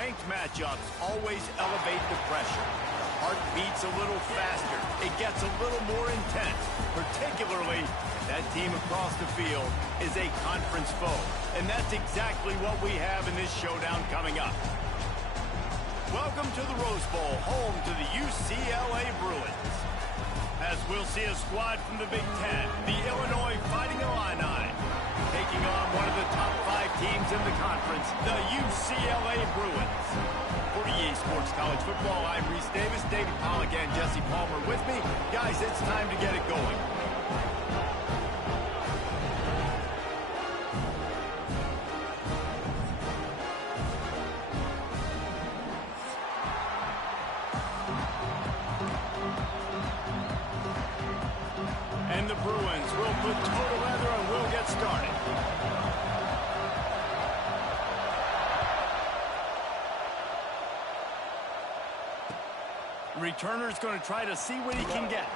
ranked matchups always elevate the pressure. Heart beats a little faster. It gets a little more intense, particularly if that team across the field is a conference foe. And that's exactly what we have in this showdown coming up. Welcome to the Rose Bowl, home to the UCLA Bruins. As we'll see a squad from the Big Ten, the Illinois Fighting Illini, taking on one of the top 5 teams in the conference, the UCLA Bruins. For EA Sports College Football, I'm Reese Davis, David Pollack, and Jesse Palmer with me. Guys, it's time to get it going. And the Bruins will put total leather and we'll get started. Returner's going to try to see what he can get.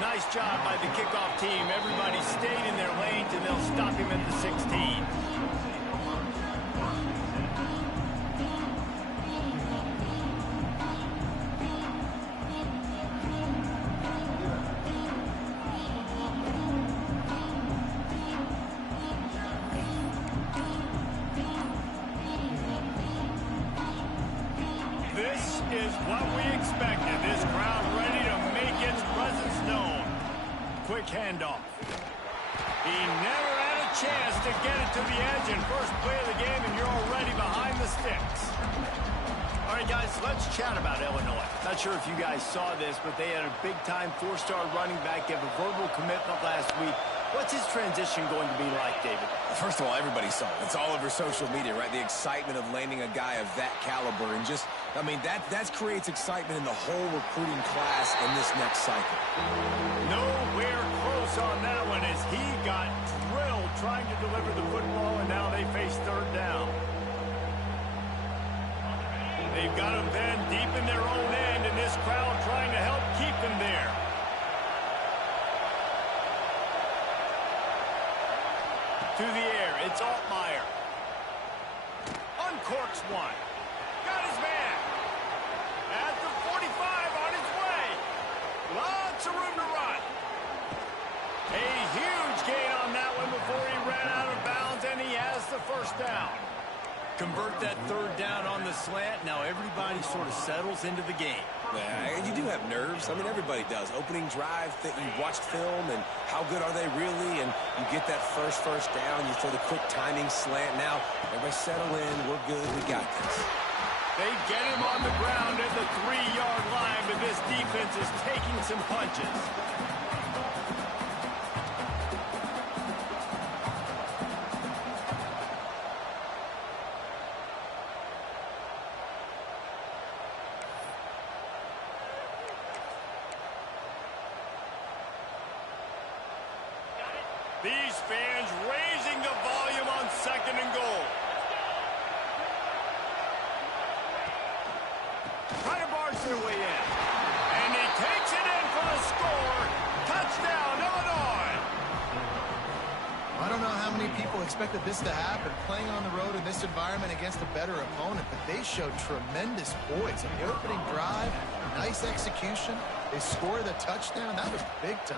Nice job by the kickoff team. Everybody stayed in their lanes and they'll stop him at the 16. This is what we expected. This crowd ready to make its presence known. Quick handoff. He never had a chance to get it to the edge in first play of the game, and you're already behind the sticks. All right, guys, let's chat about Illinois. Not sure if you guys saw this, but they had a big-time 4-star running back give a verbal commitment last week. What's his transition going to be like, David? First of all, everybody saw it. It's all over social media, right? The excitement of landing a guy of that caliber. And just, I mean, that creates excitement in the whole recruiting class in this next cycle. Nowhere close on that one as he got drilled trying to deliver the football, and now they face third down. They've got him then deep in their own end, and this crowd trying to help keep him there. To the air, it's Altmaier. Uncorks one. Got his man. At the 45 on his way. Lots of room to run. A huge gain on that one before he ran out of bounds, and he has the first down. Convert that third down on the slant. Now everybody sort of settles into the game. Yeah, you do have nerves. I mean, everybody does. Opening drive, you've watched film, and how good are they really? And you get that first down. You throw the quick timing slant. Now, everybody settle in. We're good. We got this. They get him on the ground at the 3-yard line, but this defense is taking some punches. These fans raising the volume on 2nd and goal. Trying to barge their way in. And he takes it in for the score. Touchdown, Illinois. I don't know how many people expected this to happen, playing on the road in this environment against a better opponent, but they showed tremendous poise. In the opening drive, nice execution. They scored the touchdown. That was big time.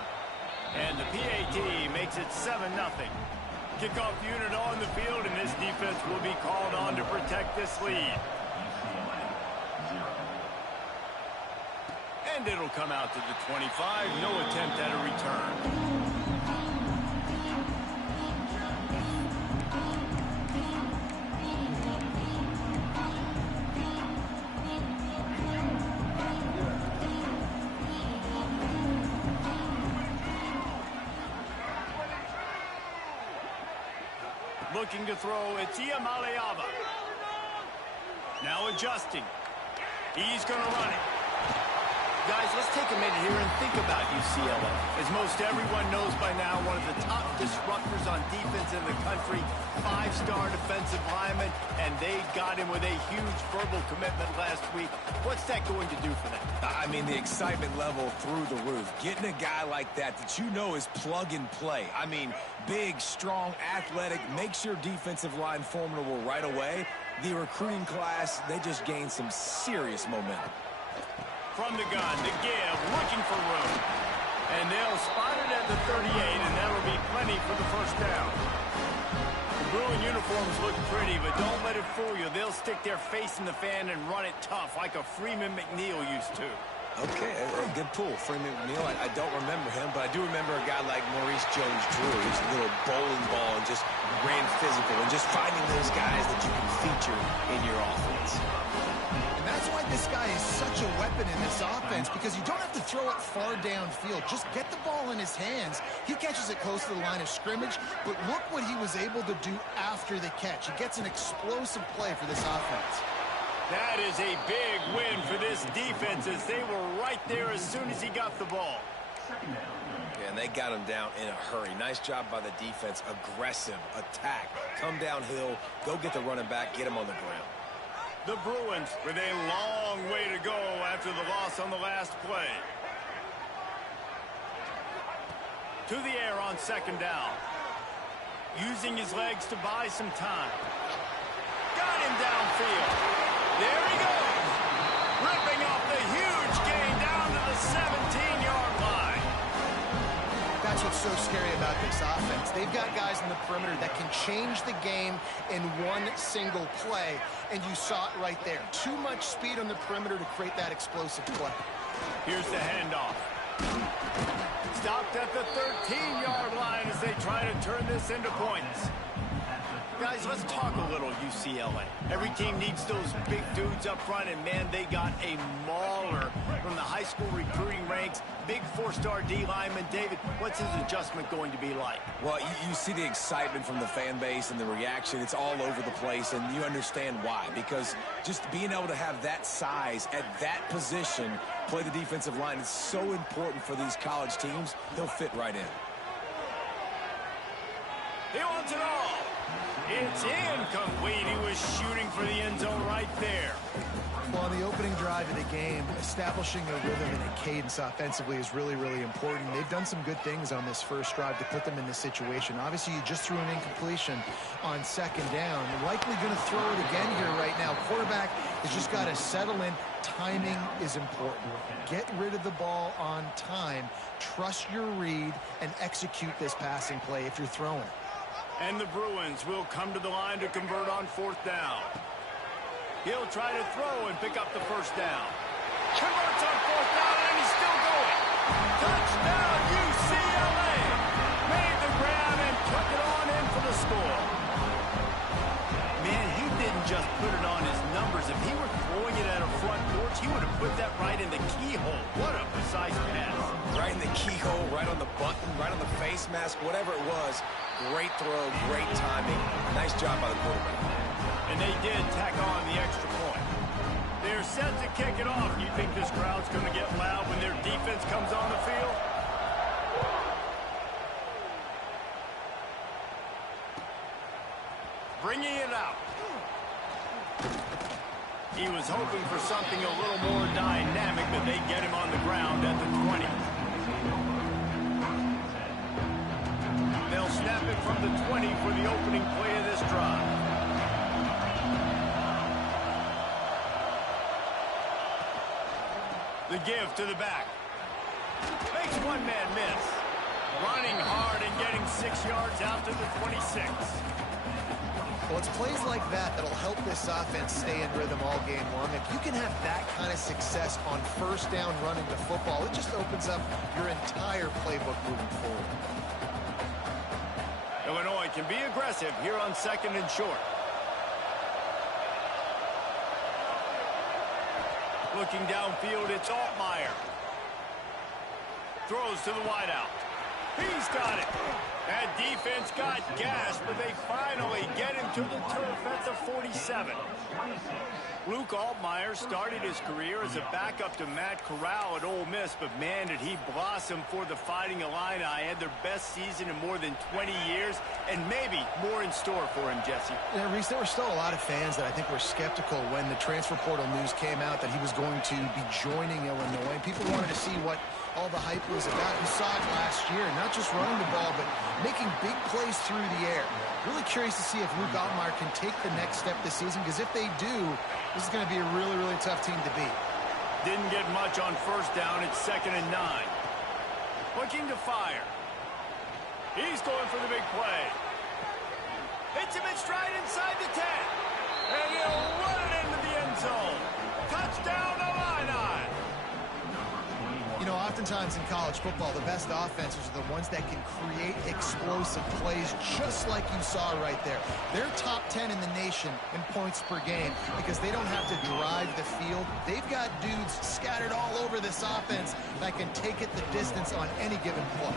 And the PAT makes it 7-0. Kickoff unit on the field, and this defense will be called on to protect this lead. And it'll come out to the 25. No attempt at a return. Looking to throw, it's Iamaleava. Now adjusting. He's going to run it. Guys, let's take a minute here and think about UCLA. As most everyone knows by now, one of the top disruptors on defense in the country, five-star defensive lineman, and they got him with a huge verbal commitment last week. What's that going to do for them? I mean, the excitement level through the roof. Getting a guy like that you know is plug and play. I mean, big, strong, athletic, makes your defensive line formidable right away. The recruiting class, they just gained some serious momentum. From the gun, the give, looking for room. And they'll spot it at the 38, and that'll be plenty for the first down. The Bruin uniforms look pretty, but don't let it fool you. They'll stick their face in the fan and run it tough like a Freeman McNeil used to. Okay, a good pull. Freeman McNeil, I don't remember him, but I do remember a guy like Maurice Jones-Drew. He's a little bowling ball and just ran physical, and just finding those guys that you can feature in your offense. That's why this guy is such a weapon in this offense, because you don't have to throw it far downfield. Just get the ball in his hands. He catches it close to the line of scrimmage, but look what he was able to do after the catch. He gets an explosive play for this offense. That is a big win for this defense, as they were right there as soon as he got the ball. Yeah, and they got him down in a hurry. Nice job by the defense. Aggressive, attack, come downhill, go get the running back, get him on the ground. The Bruins with a long way to go after the loss on the last play. To the air on second down. Using his legs to buy some time. Got him downfield. There he goes. Ripping off the huge gain down to the 17-yard line. That's what's so scary about this offense. They've got guys in the perimeter that can change the game in one single play, and you saw it right there. Too much speed on the perimeter to create that explosive play. Here's the handoff. Stopped at the 13-yard line as they try to turn this into points. Guys, let's talk a little UCLA. Every team needs those big dudes up front, and man, they got a mauler from the high school recruiting ranks. Big four-star D lineman. David, what's his adjustment going to be like? Well, you see the excitement from the fan base and the reaction. It's all over the place, and you understand why. Because just being able to have that size at that position, play the defensive line, is so important for these college teams. They'll fit right in. He wants it all. It's incomplete. He was shooting for the end zone right there. Well, on the opening drive of the game, establishing a rhythm and a cadence offensively is really, really important. They've done some good things on this first drive to put them in this situation. Obviously, you just threw an incompletion on second down. Likely going to throw it again here right now. Quarterback has just got to settle in. Timing is important. Get rid of the ball on time. Trust your read and execute this passing play if you're throwing. And the Bruins will come to the line to convert on fourth down. He'll try to throw and pick up the first down. Converts on fourth down, and he's still going. Touchdown, UCLA! Made the grab and took it on in for the score. Man, he didn't just put it on his numbers. If he were throwing it at a front porch, he would have put that right in the keyhole. What a precise pass. Right in the keyhole, right on the button, right on the face mask, whatever it was. Great throw, great timing. Nice job by the quarterback. And they did tack on the extra point. They're set to kick it off. You think this crowd's going to get loud when their defense comes on the field? Bringing it out. He was hoping for something a little more dynamic, but they get him on the ground at the 20. They'll snap it from the 20 for the opening play of this drive. The give to the back. Makes one man miss. Running hard and getting 6 yards out to the 26. Well, it's plays like that that'll help this offense stay in rhythm all game long. If you can have that kind of success on first down running the football, it just opens up your entire playbook moving forward. Illinois can be aggressive here on second and short. Looking downfield, it's Altmaier. Throws to the wideout. He's got it. That defense got gashed, but they finally get him to the turf at the 47. Luke Altmaier started his career as a backup to Matt Corral at Ole Miss, but man, did he blossom for the Fighting Illini. Had their best season in more than 20 years, and maybe more in store for him, Jesse. Yeah, Reese, there were still a lot of fans that I think were skeptical when the transfer portal news came out that he was going to be joining Illinois. And people wanted to see what all the hype was about. You saw it last year, not just running the ball, but making big plays through the air. Really curious to see if Luke Altmaier can take the next step this season, because if they do, this is going to be a really, really tough team to beat. Didn't get much on first down. It's 2nd and 9. Looking to fire. He's going for the big play. Hits him in stride inside the 10. And he'll run it into the end zone. Touchdown, Illini. You know, oftentimes in college football, the best offenses are the ones that can create explosive plays, just like you saw right there. They're top 10 in the nation in points per game because they don't have to drive the field. They've got dudes scattered all over this offense that can take it the distance on any given play.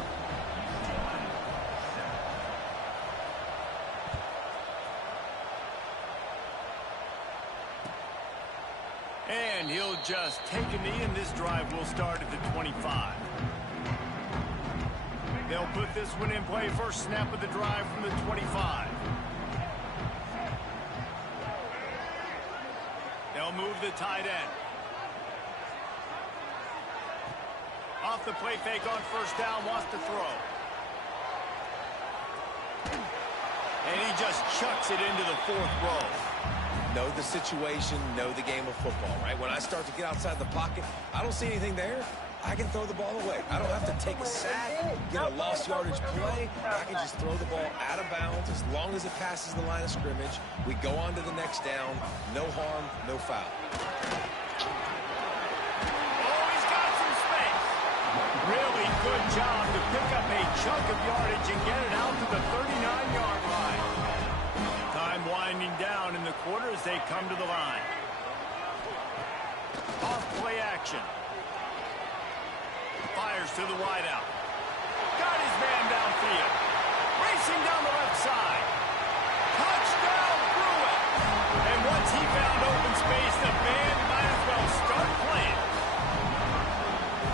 And he'll just take a knee, and this drive will start at the 25. They'll put this one in play. First snap of the drive from the 25. They'll move the tight end. Off the play fake on first down, wants to throw. And he just chucks it into the 4th row. Know the situation, know the game of football, right? When I start to get outside the pocket, I don't see anything there. I can throw the ball away. I don't have to take a sack, get a lost yardage play. I can just throw the ball out of bounds as long as it passes the line of scrimmage. We go on to the next down. No harm, no foul. Oh, he's got some space. Really good job to pick up a chunk of yardage and get it out to the 39-yard line. Time winding down in the quarter as they come to the line. Off play action. Fires to the wideout. Got his man downfield. Racing down the left side. Touchdown, through it. And once he found open space, the band might as well start playing.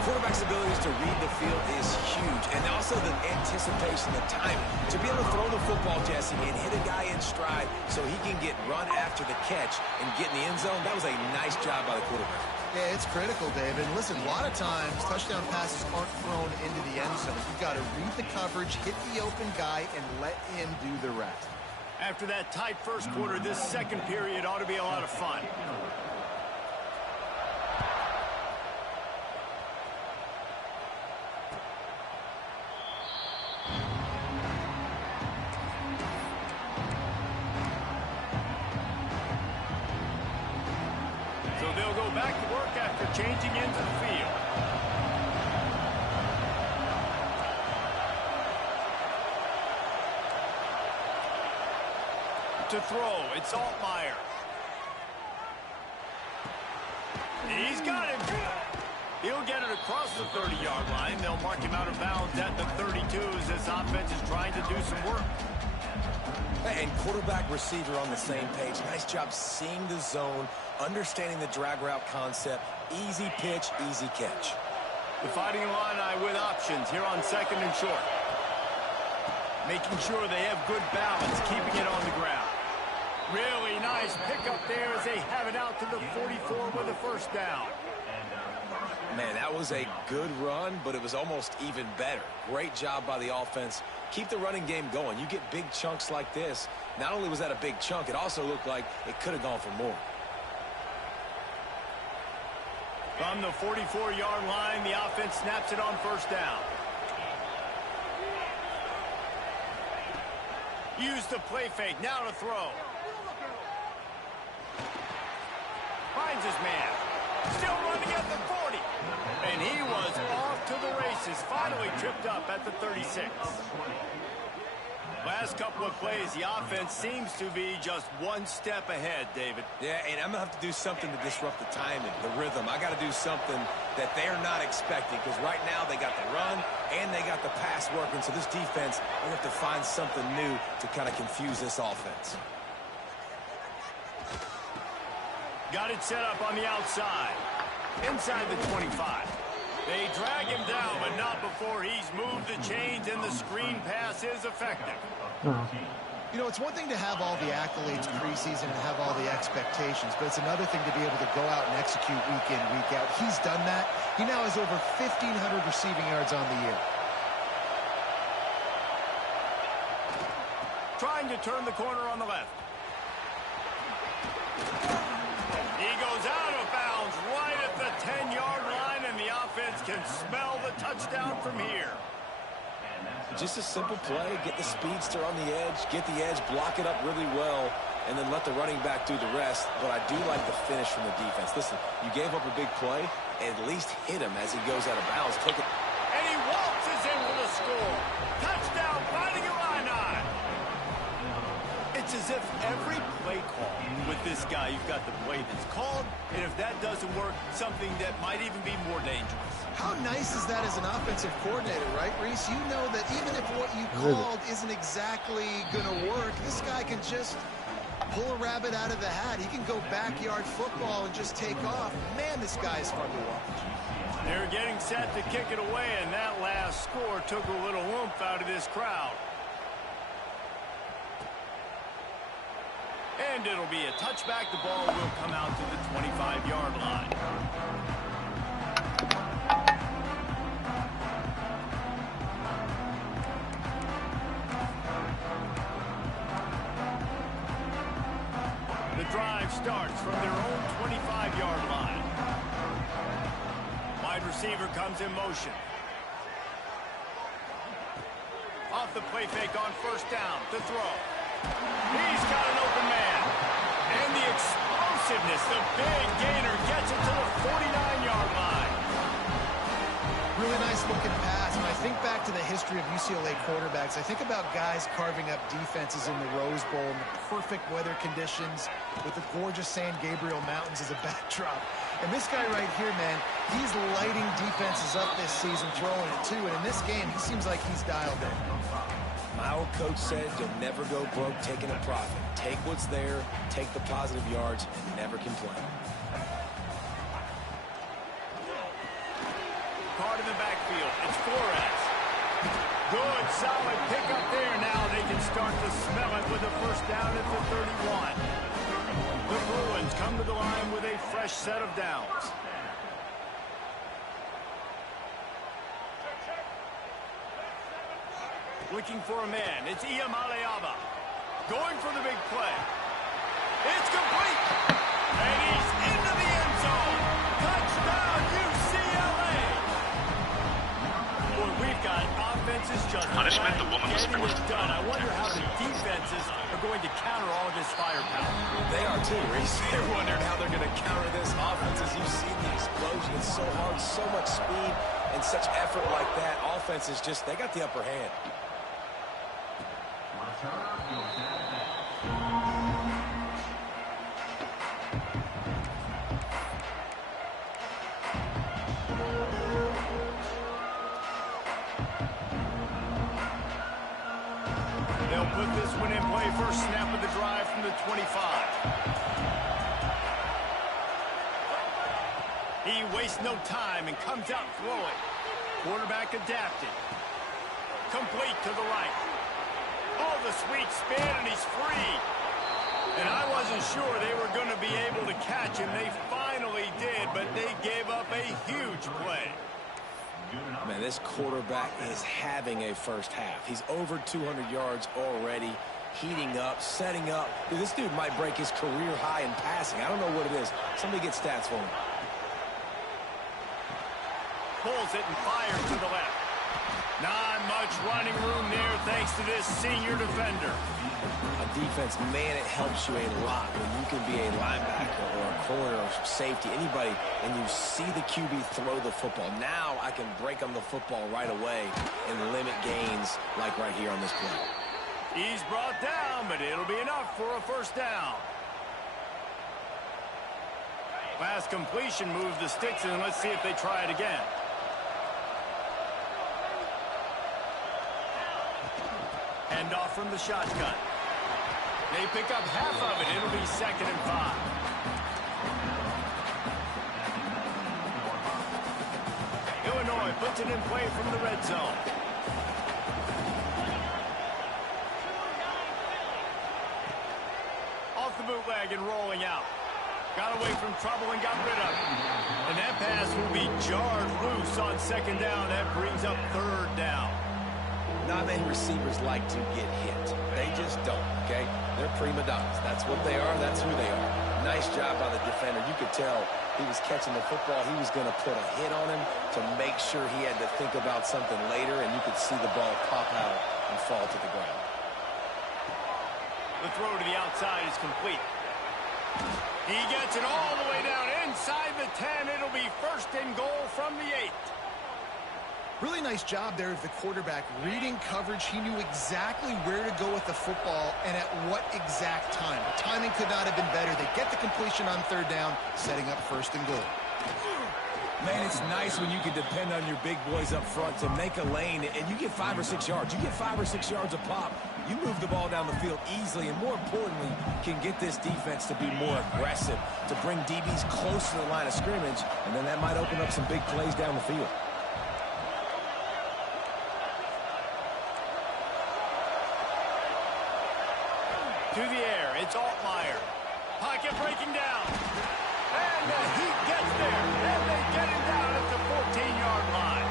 Quarterback's abilities to read the field is huge, and also the anticipation, the timing. To be able to throw the football, Jesse, and hit a guy in stride so he can get run after the catch and get in the end zone, that was a nice job by the quarterback. Yeah, it's critical, David. Listen, a lot of times touchdown passes aren't thrown into the end zone. You've got to read the coverage, hit the open guy, and let him do the rest. After that tight first quarter, this second period ought to be a lot of fun. So they'll go back to work after changing into the field. To throw, it's Altmaier. He's got him. He'll get it across the 30-yard line. They'll mark him out of bounds at the 32 as this offense is trying to do some work. And quarterback, receiver on the same page. Nice job seeing the zone, understanding the drag route concept. Easy pitch, easy catch. The Fighting Illini with options here on 2nd and short. Making sure they have good balance, keeping it on the ground. Really nice pickup there as they have it out to the 44 with a first down. Man, that was a good run, but it was almost even better. Great job by the offense. Keep the running game going. You get big chunks like this. Not only was that a big chunk, it also looked like it could have gone for more. From the 44-yard line, the offense snaps it on first down. Use the play fake, now to throw. Finds his man. Still running at the 40. And he was off to the races. Finally tripped up at the 36. Last last couple of plays, the offense seems to be just one step ahead, David. Yeah, and I'm going to have to do something to disrupt the timing, the rhythm. I got to do something that they're not expecting, because right now they got the run and they got the pass working. So this defense, they have to find something new to kind of confuse this offense. Got it set up on the outside. Inside the 25. They drag him down, but not before he's moved the chains, and the screen pass is effective. You know, it's one thing to have all the accolades preseason and have all the expectations, but it's another thing to be able to go out and execute week in, week out. He's done that. He now has over 1,500 receiving yards on the year. Trying to turn the corner on the left. He goes out of bounds right at the 10-yard line, and the offense can smell the touchdown from here. Just a simple play, get the speedster on the edge, get the edge, block it up really well, and then let the running back do the rest. But I do like the finish from the defense. Listen, you gave up a big play, at least hit him as he goes out of bounds. Take it. And he waltzes in for the score. Touchdown, Fighting Illini. It's as if every play call with this guy, you've got the play that's called, and if that doesn't work, something that might even be more dangerous. How nice is that as an offensive coordinator, right, Reese? You know that even if what you called isn't exactly going to work, this guy can just pull a rabbit out of the hat. He can go backyard football and just take off. Man, this guy is fun to watch. They're getting set to kick it away, and that last score took a little oomph out of this crowd. And it'll be a touchback. The ball will come out to the 25-yard line. The drive starts from their own 25-yard line. Wide receiver comes in motion. Off the play fake on first down to throw. He's got an open man. And the explosiveness, the big gainer gets it to the 49-yard line. Really nice looking pass. When I think back to the history of UCLA quarterbacks, I think about guys carving up defenses in the Rose Bowl in the perfect weather conditions with the gorgeous San Gabriel Mountains as a backdrop. And this guy right here, man, he's lighting defenses up this season, throwing it too. And in this game, he seems like he's dialed in. My old coach said you'll never go broke taking a profit. Take what's there, take the positive yards, and never complain. Card in the backfield. It's Flores. Good, solid pickup there. Now they can start to smell it with a first down at the 31. The Bruins come to the line with a fresh set of downs. Looking for a man. It's Iamaleava. Going for the big play. It's complete. And he's into the end zone. Touchdown, UCLA. Boy, we've got offenses just Punishment, the woman was getting forced it to done. I throw. wonder how the defenses are going to counter all this firepower. They are too, Reese. They're wondering how they're going to counter this offense. As you've seen the explosion, it's so hard, so much speed, and such effort like that. Offense is just, they got the upper hand. They'll put this one in play. First snap of the drive from the 25. He wastes no time and comes out throwing. Quarterback adapted. Complete to the right. Oh, the sweet spin, and he's free. And I wasn't sure they were going to be able to catch him. They finally did, but they gave up a huge play. Man, this quarterback is having a first half. He's over 200 yards already, heating up, setting up. Dude, this dude might break his career high in passing. I don't know what it is. Somebody get stats for him. Pulls it and fires to the left. Not much running room there thanks to this senior defender. A defense, man, it helps you a lot when you can be a linebacker or a corner or safety, anybody, and you see the QB throw the football. Now I can break on the football right away and limit gains like right here on this play. He's brought down, but it'll be enough for a first down. Pass completion moves the sticks, and let's see if they try it again. Hand off from the shotgun. They pick up half of it. It'll be 2nd and 5. Illinois puts it in play from the red zone. Off the bootleg and rolling out. Got away from trouble and got rid of it. And that pass will be jarred loose on 2nd down. That brings up 3rd down. Not many receivers like to get hit. They just don't, okay? They're prima donnas. That's what they are. That's who they are. Nice job by the defender. You could tell he was catching the football. He was going to put a hit on him to make sure he had to think about something later, and you could see the ball pop out and fall to the ground. The throw to the outside is complete. He gets it all the way down inside the 10. It'll be 1st and goal from the 8. Really nice job there of the quarterback reading coverage. He knew exactly where to go with the football and at what exact time. The timing could not have been better. They get the completion on 3rd down, setting up 1st and goal. Man, it's nice when you can depend on your big boys up front to make a lane, and you get 5 or 6 yards. You get 5 or 6 yards a pop. You move the ball down the field easily, and more importantly, can get this defense to be more aggressive, to bring DBs close to the line of scrimmage, and then that might open up some big plays down the field. To the air, it's Altmaier. Pocket breaking down. And he gets there. And they get him down at the 14-yard line.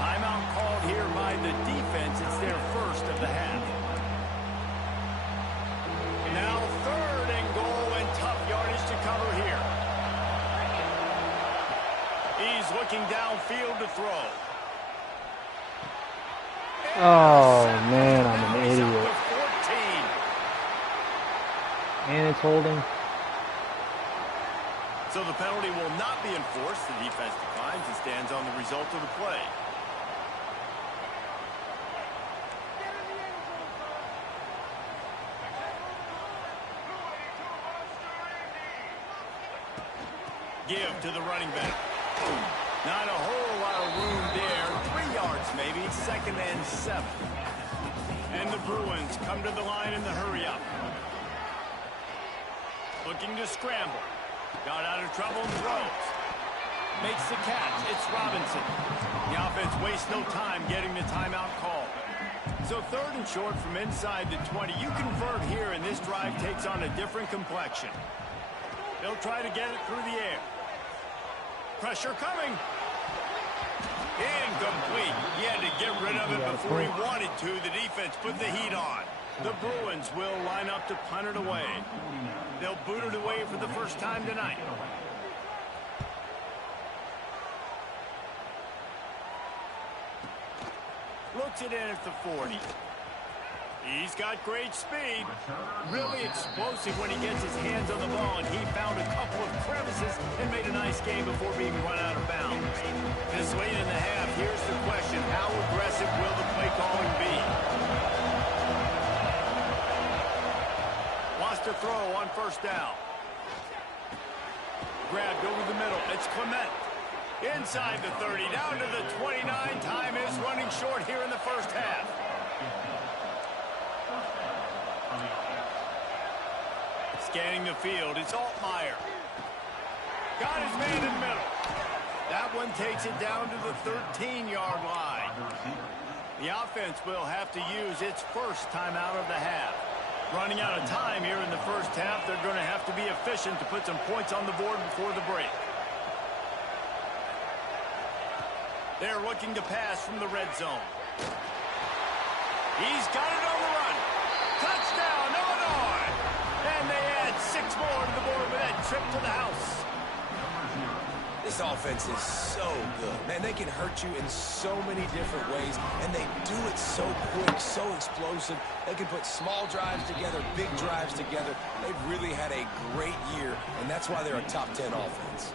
Timeout called here by the defense. It's their first of the half. Now 3rd and goal and tough yardage to cover here. He's looking downfield to throw. Oh, man, I'm an idiot. And it's holding. So the penalty will not be enforced. The defense declines and stands on the result of the play. Give to the running back. Not a whole lot of room there. 3 yards maybe. 2nd and 7. And the Bruins come to the line in the hurry-up. Looking to scramble. Got out of trouble and throws. Makes the catch. It's Robinson. The offense wastes no time getting the timeout call. So 3rd and short from inside the 20. You convert here, and this drive takes on a different complexion. They'll try to get it through the air. Pressure coming. Incomplete. He had to get rid of it before he wanted to. The defense put the heat on. The Bruins will line up to punt it away. They'll boot it away for the first time tonight. Looks it in at the 40. He's got great speed. Really explosive when he gets his hands on the ball, and he found a couple of crevices and made a nice game before being run out of bounds. This late in the half, here's the question. How aggressive will the play calling be? Wants to throw on 1st down. Grabbed over the middle. It's Clement. Inside the 30, down to the 29. Time is running short here in the first half. Scanning the field, it's Altmaier. Got his man in the middle. That one takes it down to the 13-yard line. The offense will have to use its first timeout of the half. Running out of time here in the first half, they're going to have to be efficient to put some points on the board before the break. They're looking to pass from the red zone. He's got it on the run. Touchdown, Illinois! And they add 6 more to the board with that trip to the house. This offense is so good. Man, they can hurt you in so many different ways, and they do it so quick, so explosive. They can put small drives together, big drives together. They've really had a great year, and that's why they're a top 10 offense.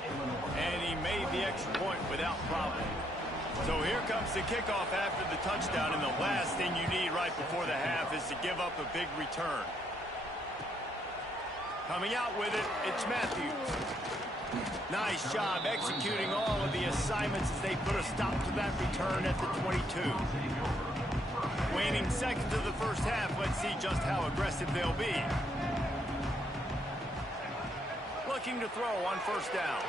And he made the extra point without problem. So here comes the kickoff after the touchdown, and the last thing you need right before the half is to give up a big return. Coming out with it, it's Matthews. Nice job executing all of the assignments as they put a stop to that return at the 22. Waning seconds of the first half, let's see just how aggressive they'll be. Looking to throw on first down.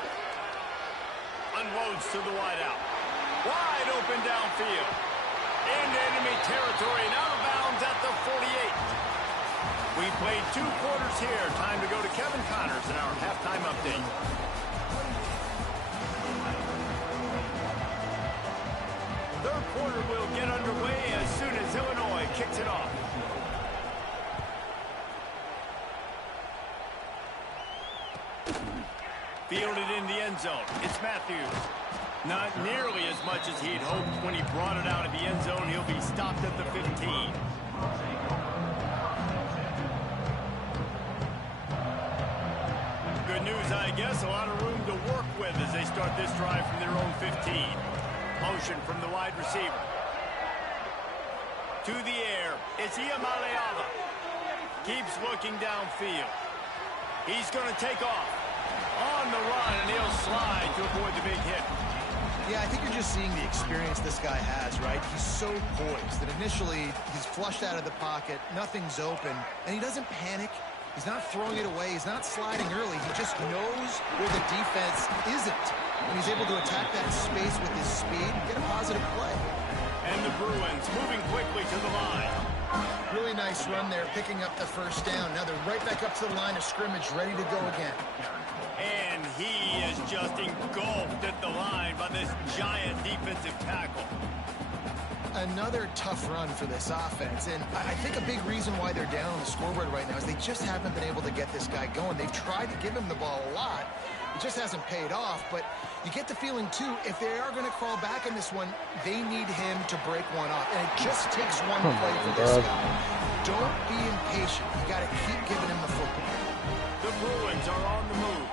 Unloads to the wideout. Wide open downfield. Into enemy territory and out of bounds at the 48. We played 2 quarters here. Time to go to Kevin Connors in our halftime update. Third quarter will get underway as soon as Illinois kicks it off. Fielded in the end zone. It's Matthews. Not nearly as much as he'd hoped when he brought it out of the end zone. He'll be stopped at the 15. Good news, I guess. A lot of room to work with as they start this drive from their own 15. Motion from the wide receiver. To the air. It's Iamaleava. Keeps looking downfield. He's going to take off. On the run, and he'll slide to avoid the big hit. Yeah, I think you're just seeing the experience this guy has, right? He's so poised that initially he's flushed out of the pocket, nothing's open, and he doesn't panic. He's not throwing it away. He's not sliding early. He just knows where the defense isn't. And he's able to attack that space with his speed and get a positive play. And the Bruins moving quickly to the line. Really nice run there, picking up the first down. Now they're right back up to the line of scrimmage, ready to go again. And he is just engulfed at the line by this giant defensive tackle. Another tough run for this offense, and I think a big reason why they're down on the scoreboard right now is they just haven't been able to get this guy going. They've tried to give him the ball a lot. It just hasn't paid off, but you get the feeling, too, if they are going to crawl back in this one, they need him to break one off, and it just takes one play for this guy. Don't be impatient. You got to keep giving him the football. The Bruins are on the move.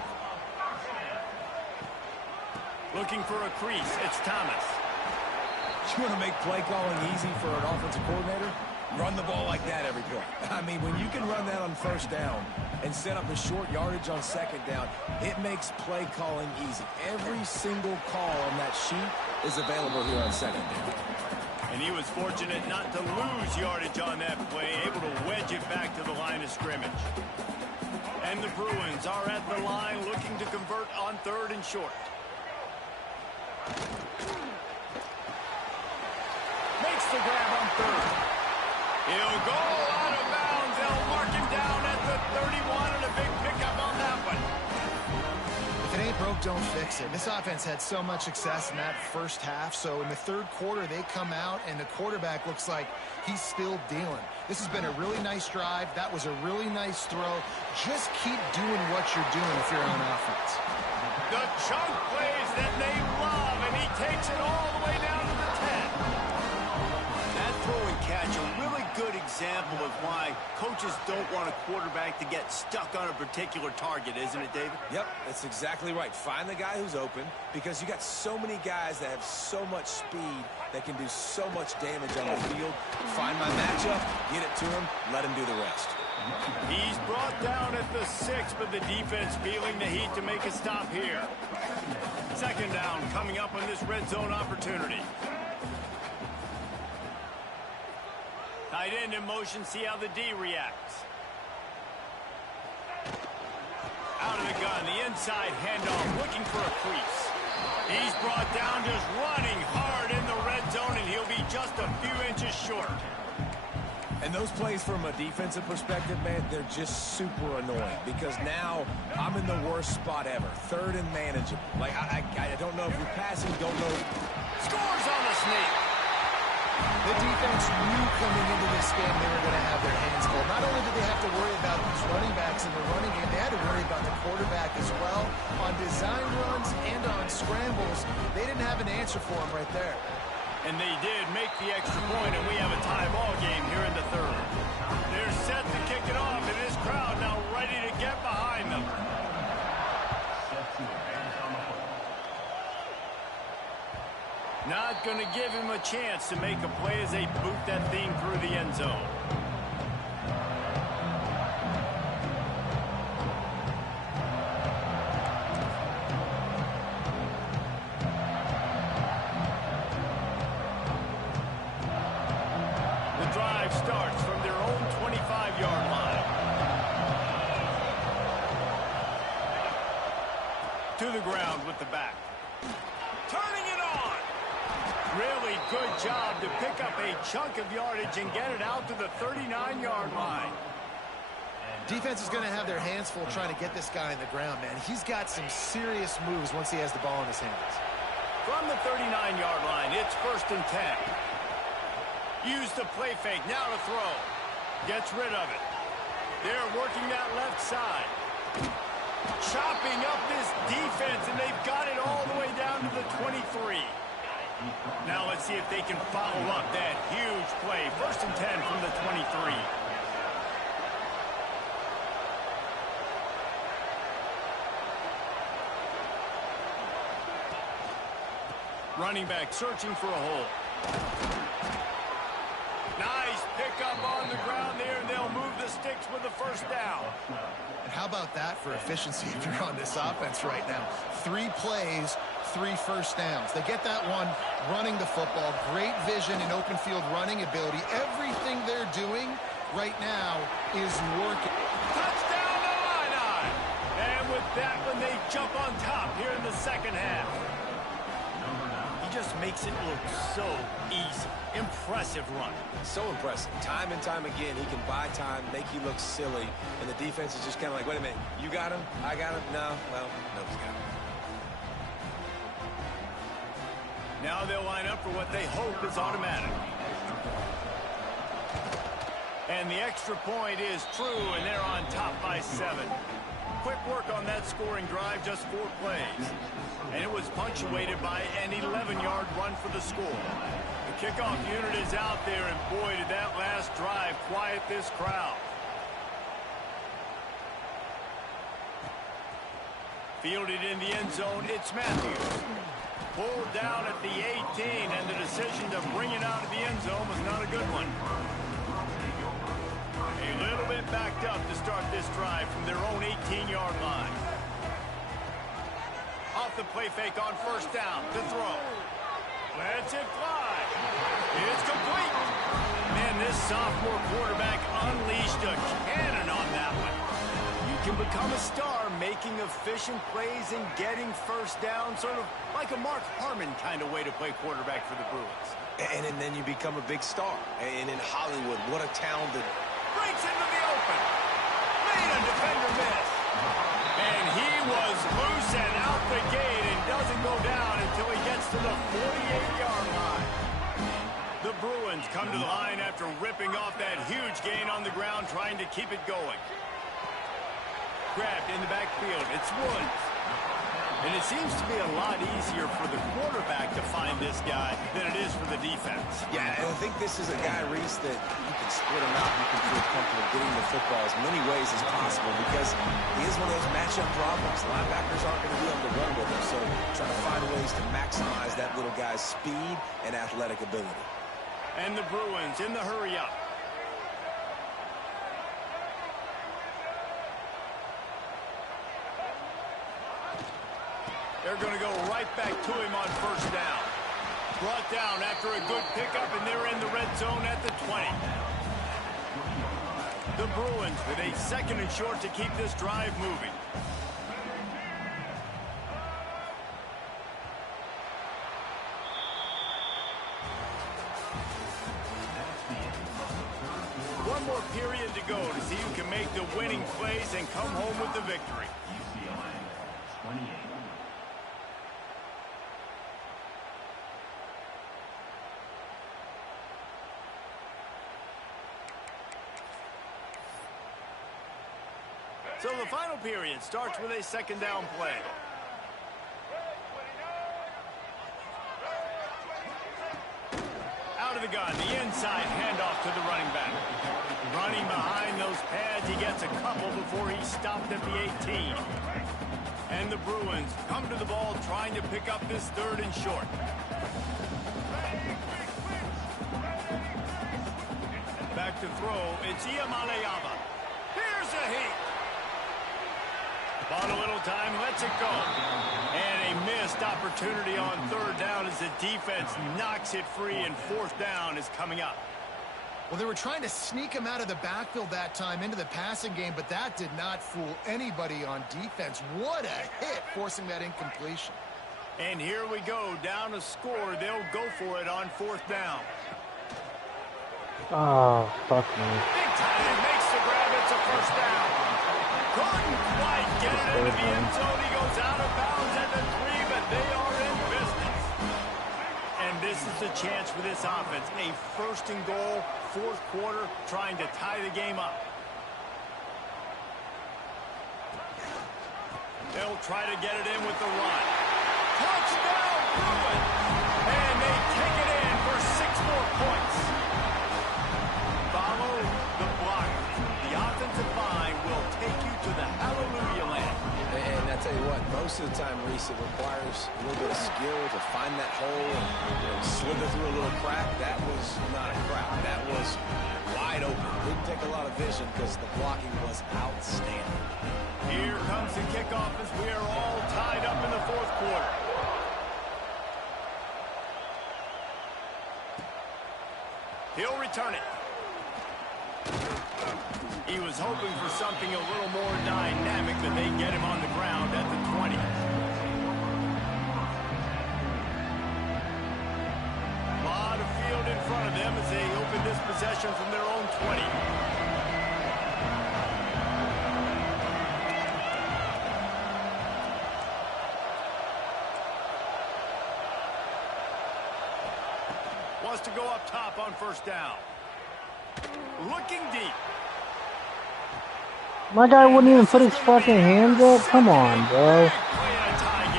Looking for a crease, it's Thomas. You want to make play calling easy for an offensive coordinator? Run the ball like that every play. I mean, when you can run that on first down and set up a short yardage on second down, it makes play calling easy. Every single call on that sheet is available here on second down. And he was fortunate not to lose yardage on that play, able to wedge it back to the line of scrimmage. And the Bruins are at the line looking to convert on third and short. Makes the grab on third. He'll go out of bounds. They'll mark him down at the 31 and a big pickup on that one. If it ain't broke, don't fix it. This offense had so much success in that first half, so in the third quarter they come out and the quarterback looks like he's still dealing. This has been a really nice drive. That was a really nice throw. Just keep doing what you're doing if you're on offense. The chunk plays that they love, and he takes it all the way down to the 10. That throw and catch, a really good example of why coaches don't want a quarterback to get stuck on a particular target, isn't it, David? Yep, that's exactly right. Find the guy who's open, because you got so many guys that have so much speed that can do so much damage on the field. Find my matchup, get it to him, let him do the rest. He's brought down at the 6, but the defense feeling the heat to make a stop here. Second down coming up on this red zone opportunity. Tight end in motion, see how the D reacts. Out of the gun, the inside handoff, looking for a crease. He's brought down, just running hard in the red zone, and he'll be just a few inches short. And those plays from a defensive perspective, man, they're just super annoying because now I'm in the worst spot ever. Third and manageable. Like, I don't know if you're passing, don't know. Scores on the sneak. The defense knew coming into this game they were going to have their hands full. Not only did they have to worry about these running backs in the running game, they had to worry about the quarterback as well. On design runs and on scrambles, they didn't have an answer for him right there. And they did make the extra point, and we have a tie ball game here in the third. They're set to kick it off, and this crowd now ready to get behind them. Not going chance to make a play as they boot that thing through the end zone. The drive starts from their own 25-yard line. To the ground with the back. Turning it on. Really good job to pick up a chunk of yardage and get it out to the 39-yard line. Defense is going to have their hands full trying to get this guy in the ground, man. He's got some serious moves once he has the ball in his hands. From the 39-yard line, it's 1st and 10. Use the play fake, now to throw. Gets rid of it. They're working that left side. Chopping up this defense, and they've got it all the way down to the 23. Now let's see if they can follow up that huge play. 1st and 10 from the 23. Running back searching for a hole. Nice pickup on the ground there, and they'll move the sticks with the 1st down. And how about that for efficiency if you're on this offense right now? 3 plays, 3 first downs. They get that one running the football. Great vision and open field running ability. Everything they're doing right now is working. Touchdown Illini! And with that one, they jump on top here in the 2nd half. He just makes it look so easy. Impressive run. So impressive. Time and time again, he can buy time, make you look silly, and the defense is just kind of like, wait a minute, you got him? I got him? No? Well, nobody's got him. Now they'll line up for what they hope is automatic. And the extra point is true, and they're on top by 7. Quick work on that scoring drive, just 4 plays. And it was punctuated by an 11-yard run for the score. The kickoff unit is out there, and boy, did that last drive quiet this crowd. Fielded in the end zone, it's Matthews. Pulled down at the 18, and the decision to bring it out of the end zone was not a good one. A little bit backed up to start this drive from their own 18-yard line. Off the play fake on 1st down to throw. Lets it fly. It's complete. Man, this sophomore quarterback unleashed a cannon on that one. You can become a star making efficient plays and getting 1st down, sort of like a Mark Harmon kind of way to play quarterback for the Bruins. And then you become a big star. And in Hollywood, what a talented... Breaks into the open. Made a defender miss. And he was loose and out the gate and doesn't go down until he gets to the 48-yard line. The Bruins come to the line after ripping off that huge gain on the ground, trying to keep it going. Grabbed in the backfield. It's Woods. And it seems to be a lot easier for the quarterback to find this guy than it is for the defense. Yeah, and I think this is a guy, Reese, that you can split him out. You can feel comfortable getting the football as many ways as possible because he is one of those matchup problems. Linebackers aren't going to be able to run with him, so try to find ways to maximize that little guy's speed and athletic ability. And the Bruins in the hurry-up. They're going to go right back to him on 1st down. Brought down after a good pickup, and they're in the red zone at the 20. The Bruins with a 2nd and short to keep this drive moving. One more period to go to see who can make the winning plays and come home with the victory. So the final period starts with a 2nd down play. Out of the gun, the inside handoff to the running back. Running behind those pads, he gets a couple before he stopped at the 18. And the Bruins come to the ball trying to pick up this 3rd and short. throw, it's Iamaleava. Here's a heat. Bought a little time, lets it go. And a missed opportunity on third down as the defense knocks it free, and fourth down is coming up. Well, they were trying to sneak him out of the backfield that time into the passing game, but that did not fool anybody on defense. What a hit, forcing that incompletion. And here we go, down a score. They'll go for it on fourth down. Oh, fuck me. Big time, makes the grab, it's a first down. Couldn't quite get it into the end zone. He goes out of bounds at the 3, but they are in business. And this is the chance for this offense. A first and goal, fourth quarter, trying to tie the game up. They'll try to get it in with the run. Touchdown, Bruin! And they take it in for 6 more points. Follow the block. The offensive line will take you to the hallelujah land. And I tell you what, most of the time, Reese, it requires a little bit of skill to find that hole and slither through a little crack. That was not a crack. That was wide open. Didn't take a lot of vision because the blocking was outstanding. Here comes the kickoff as we are all tied up in the fourth quarter. He'll return it. He was hoping for something a little more dynamic, but they get him on the ground at the 20. A lot of field in front of them as they open this possession from their own 20. Wants to go up top on first down. Looking deep. My guy wouldn't even put his fucking hands up? Come on, bro.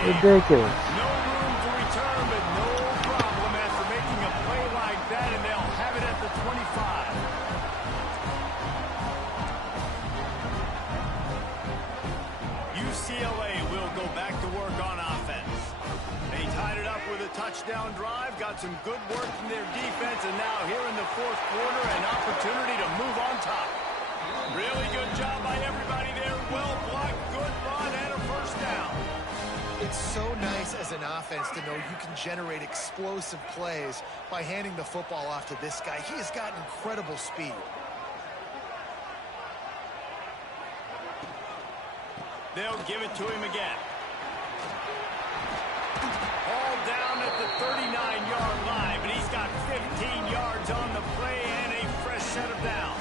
Ridiculous. No room to return, but no problem after making a play like that, and they'll have it at the 25. UCLA will go back to work on offense. They tied it up with a touchdown drive, got some good work from their defense, and now here in the fourth quarter, an opportunity to move on top. Really good job by everybody there. Well blocked, good run, and a first down. It's so nice as an offense to know you can generate explosive plays by handing the football off to this guy. He has got incredible speed. They'll give it to him again. All down at the 39-yard line, but he's got 15 yards on the play and a fresh set of downs.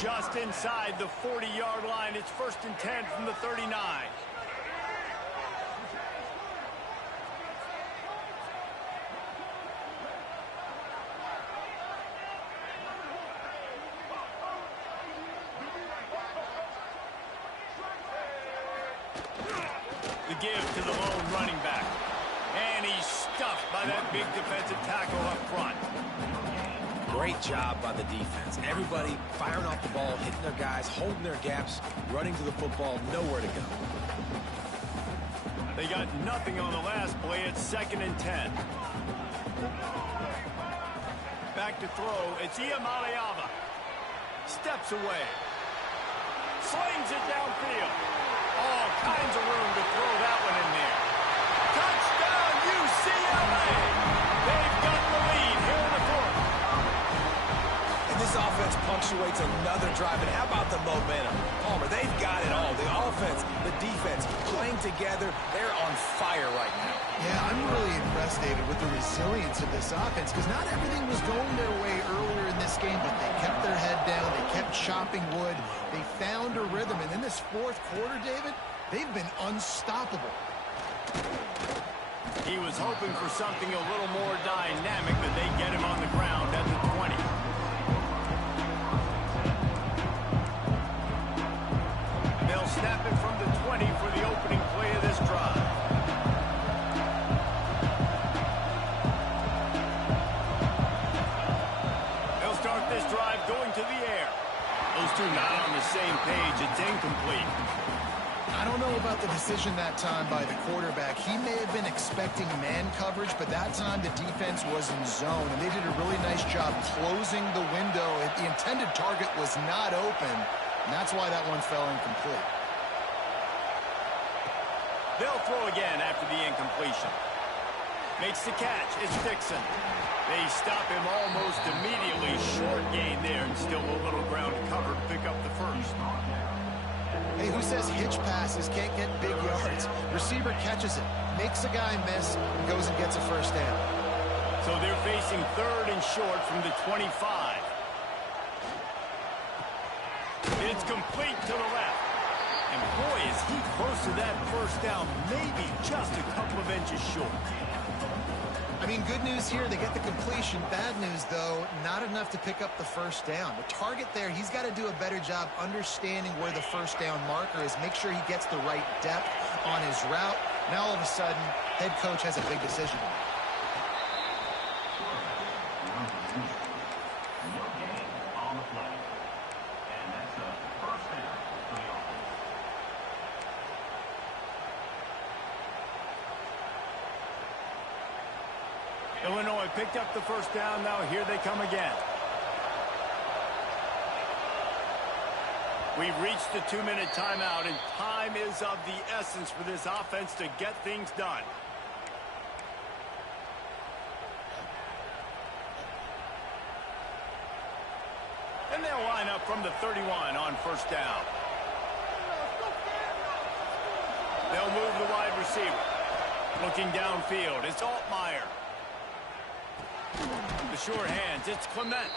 Just inside the 40-yard line, it's 1st and 10 from the 39. The give to the lone running back. And he's stuffed by that big defensive tackle up front. Great job by the defense. Everybody firing off the ball, hitting their guys, holding their gaps, running to the football, nowhere to go. They got nothing on the last play. It's 2nd and 10. Back to throw. It's Iamaleava. Steps away. Slings it downfield. All kinds of room to throw that one in there. Touchdown, UCLA! They've got the lead here in the fourth. And this offense punctuates another drive. And how about the momentum? Palmer, they've got it all. The offense, the defense, playing together. They're on fire right now. Yeah, I'm really impressed, David, with the resilience of this offense, because not everything was going their way earlier in this game, but they kept their head down. They kept chopping wood. They found a rhythm. And in this fourth quarter, David, they've been unstoppable. He was hoping for something a little more dynamic, but they get him on the ground at the 20. They'll snap it from the 20 for the opening play of this drive. They'll start this drive going to the air. Those two not on the same page. It's incomplete. I don't know about the decision that time by the quarterback. He may have been expecting man coverage, but that time the defense was in zone, and they did a really nice job closing the window. The intended target was not open, and that's why that one fell incomplete. They'll throw again after the incompletion. Makes the catch. It's Dixon. They stop him almost immediately. Short gain there, and still a little ground to cover to pick up the first. Hey, who says hitch passes can't get big yards? Receiver catches it, makes a guy miss, and goes and gets a first down. So they're facing 3rd and short from the 25. It's complete to the left. And boy, is he close to that first down, maybe just a couple of inches short. I mean, good news here, they get the completion. Bad news, though, not enough to pick up the first down. The target there, he's got to do a better job understanding where the first down marker is, make sure he gets the right depth on his route. Now, all of a sudden, head coach has a big decision to make. Illinois picked up the first down. Now here they come again. We've reached the 2-minute timeout, and time is of the essence for this offense to get things done. And they'll line up from the 31 on first down. They'll move the wide receiver. Looking downfield, it's Altmaier. The sure hands, it's Clement.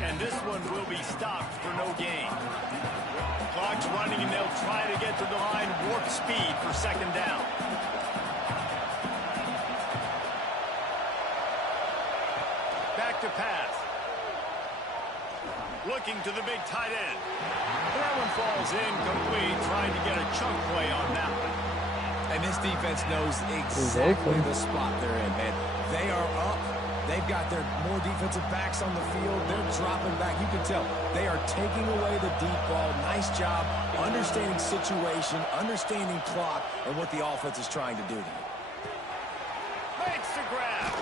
And this one will be stopped for no gain. Clock's running, and they'll try to get to the line, warp speed for second down. Back to pass. Looking to the big tight end. That one falls incomplete, trying to get a chunk play on that one. And this defense knows exactly the spot they're in, man. They are up. They've got their more defensive backs on the field. They're dropping back. You can tell they are taking away the deep ball. Nice job understanding situation, understanding clock, and what the offense is trying to do to you. Makes the grab.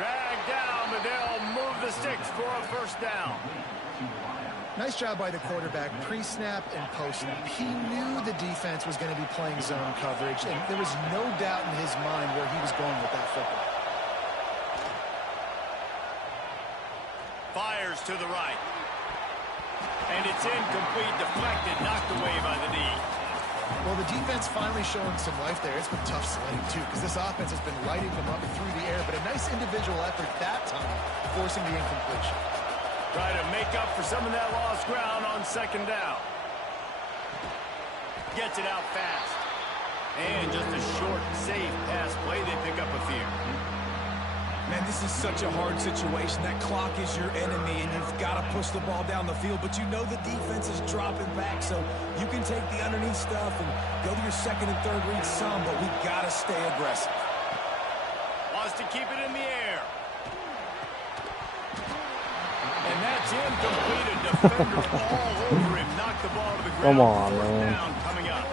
Drag down, but they'll move the sticks for a first down. Nice job by the quarterback, pre-snap and post-snap. He knew the defense was going to be playing zone coverage, and there was no doubt in his mind where he was going with that football. Fires to the right. And it's incomplete, deflected, knocked away by the knee. Well, the defense finally showing some life there. It's been tough sledding, too, because this offense has been lighting them up through the air, but a nice individual effort that time, forcing the incompletion. Try to make up for some of that lost ground on second down. Gets it out fast. And just a short, safe pass play. They pick up a few. Man, this is such a hard situation. That clock is your enemy, and you've got to push the ball down the field. But you know the defense is dropping back, so you can take the underneath stuff and go to your second and third read some, but we've got to stay aggressive. Wants to keep it in the air. And that's incomplete. A defender all over him. Knocked the ball to the ground. Come on, Fourth man. down coming up.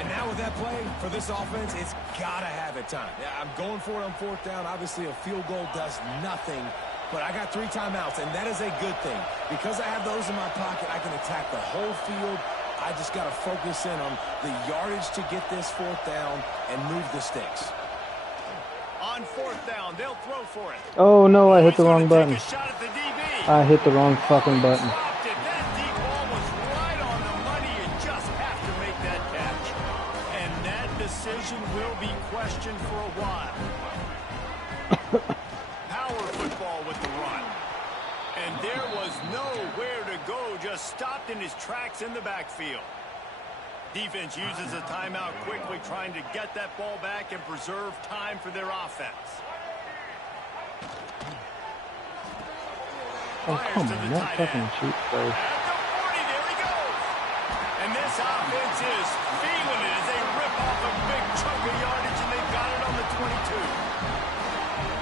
And now with that play, for this offense, it's got to have it time. Yeah, I'm going for it on fourth down. Obviously, a field goal does nothing, but I got 3 timeouts, and that is a good thing. Because I have those in my pocket, I can attack the whole field. I just got to focus in on the yardage to get this fourth down and move the sticks. On fourth down, they'll throw for it. Oh, no, I hit the He's wrong gonna button. take a shot at the DB. I hit the wrong fucking button. Dropped it. That deep ball was right on the money, and just have to make that catch. And that decision will be questioned for a while. Power football with the run. And there was nowhere to go, just stopped in his tracks in the backfield. Defense uses a timeout quickly, trying to get that ball back and preserve time for their offense. Oh, come on, that fucking shoot play. At the 40, there he goes. And this offense is feeling it as they rip off a big chunk of yardage, and they've got it on the 22.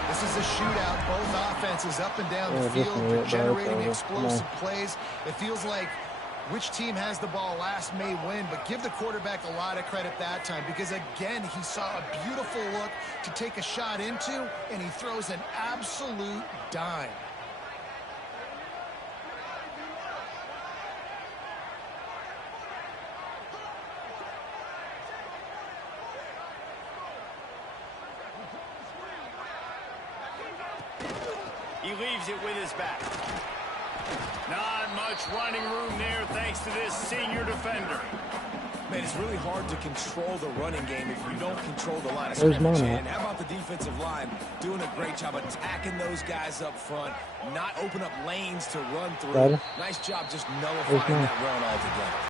This is a shootout. Both offenses up and down the Yeah, field. just They're generating over. explosive plays. It feels like Which team has the ball last may win, but give the quarterback a lot of credit that time because, again, he saw a beautiful look to take a shot into, and he throws an absolute dime. He leaves it with his back. Not much running room there thanks to this senior defender. Man, it's really hard to control the running game if you don't control the line of Where's scrimmage. Mona? And how about the defensive line doing a great job attacking those guys up front, not open up lanes to run through. Better. Nice job just nullifying that run altogether.